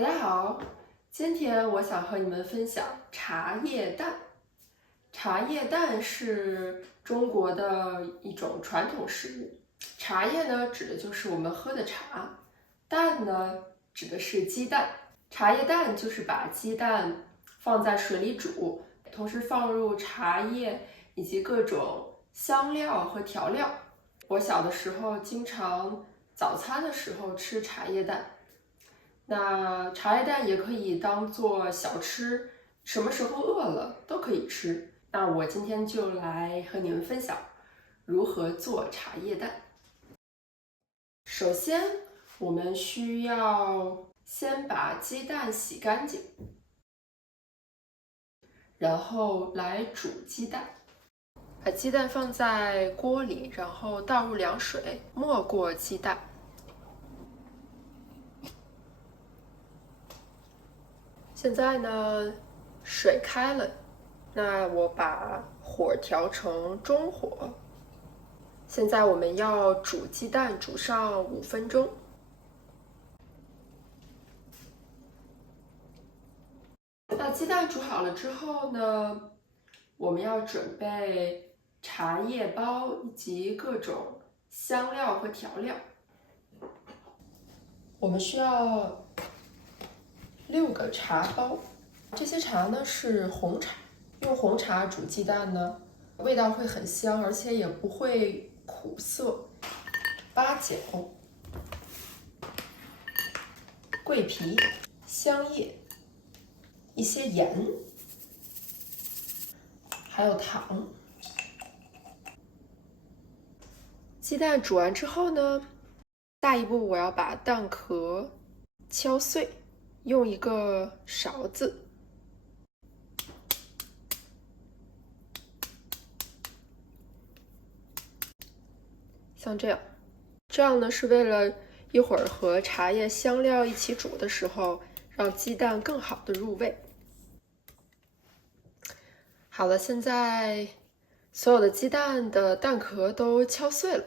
大家好，今天我想和你们分享茶叶蛋。茶叶蛋是中国的一种传统食物。茶叶呢，指的就是我们喝的茶；蛋呢，指的是鸡蛋。茶叶蛋就是把鸡蛋放在水里煮，同时放入茶叶以及各种香料和调料。我小的时候经常早餐的时候吃茶叶蛋。那茶叶蛋也可以当做小吃，什么时候饿了都可以吃。那我今天就来和你们分享如何做茶叶蛋。首先，我们需要先把鸡蛋洗干净，然后来煮鸡蛋。把鸡蛋放在锅里，然后倒入凉水，没过鸡蛋。现在呢，水开了，那我把火调成中火。现在我们要煮鸡蛋，煮上5分钟。那鸡蛋煮好了之后呢，我们要准备茶叶包以及各种香料和调料。我们需要6个茶包，这些茶呢是红茶。用红茶煮鸡蛋呢，味道会很香，而且也不会苦涩。八角、桂皮、香叶、一些盐，还有糖。鸡蛋煮完之后呢，下一步我要把蛋壳敲碎，用一个勺子。像这样，这样呢是为了一会儿和茶叶香料一起煮的时候，让鸡蛋更好的入味。好了，现在所有的鸡蛋的蛋壳都敲碎了。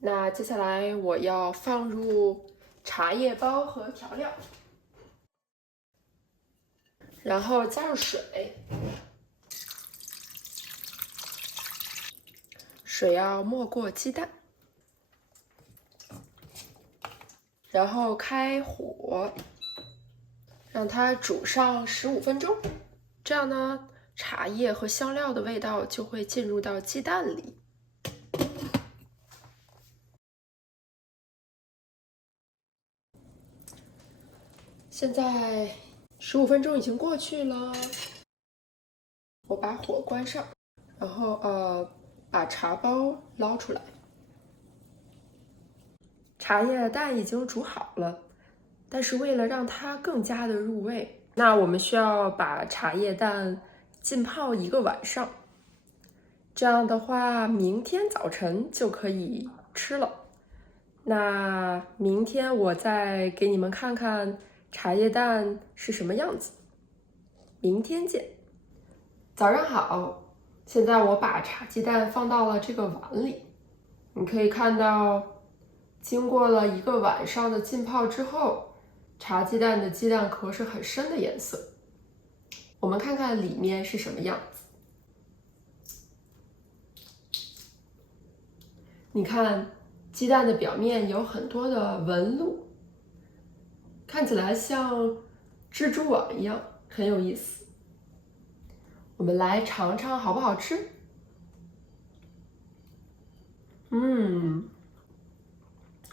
那接下来我要放入茶叶包和调料，然后加入水，水要没过鸡蛋。然后开火，让它煮上15分钟，这样呢，茶叶和香料的味道就会进入到鸡蛋里。现在15分钟已经过去了，我把火关上，然后把茶包捞出来。茶叶蛋已经煮好了，但是为了让它更加的入味，那我们需要把茶叶蛋浸泡1个晚上。这样的话，明天早晨就可以吃了。那明天我再给你们看看茶叶蛋是什么样子。明天见。早上好，现在我把茶鸡蛋放到了这个碗里，你可以看到，经过了1个晚上的浸泡之后，茶鸡蛋的鸡蛋壳是很深的颜色。我们看看里面是什么样子。你看，鸡蛋的表面有很多的纹路，看起来像蜘蛛网一样，很有意思。我们来尝尝好不好吃？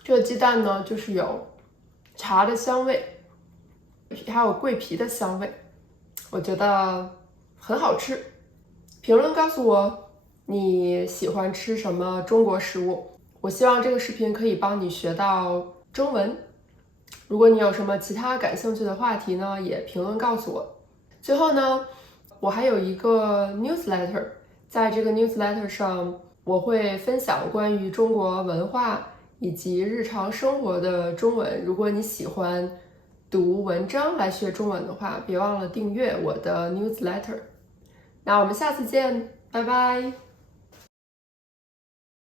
这个鸡蛋呢，就是有茶的香味，还有桂皮的香味，我觉得很好吃。评论告诉我你喜欢吃什么中国食物，我希望这个视频可以帮你学到中文。如果你有什么其他感兴趣的话题呢，也评论告诉我。最后呢，我还有一个 newsletter， 在这个 newsletter 上，我会分享关于中国文化以及日常生活的中文。如果你喜欢读文章来学中文的话，别忘了订阅我的 newsletter。那我们下次见，拜拜。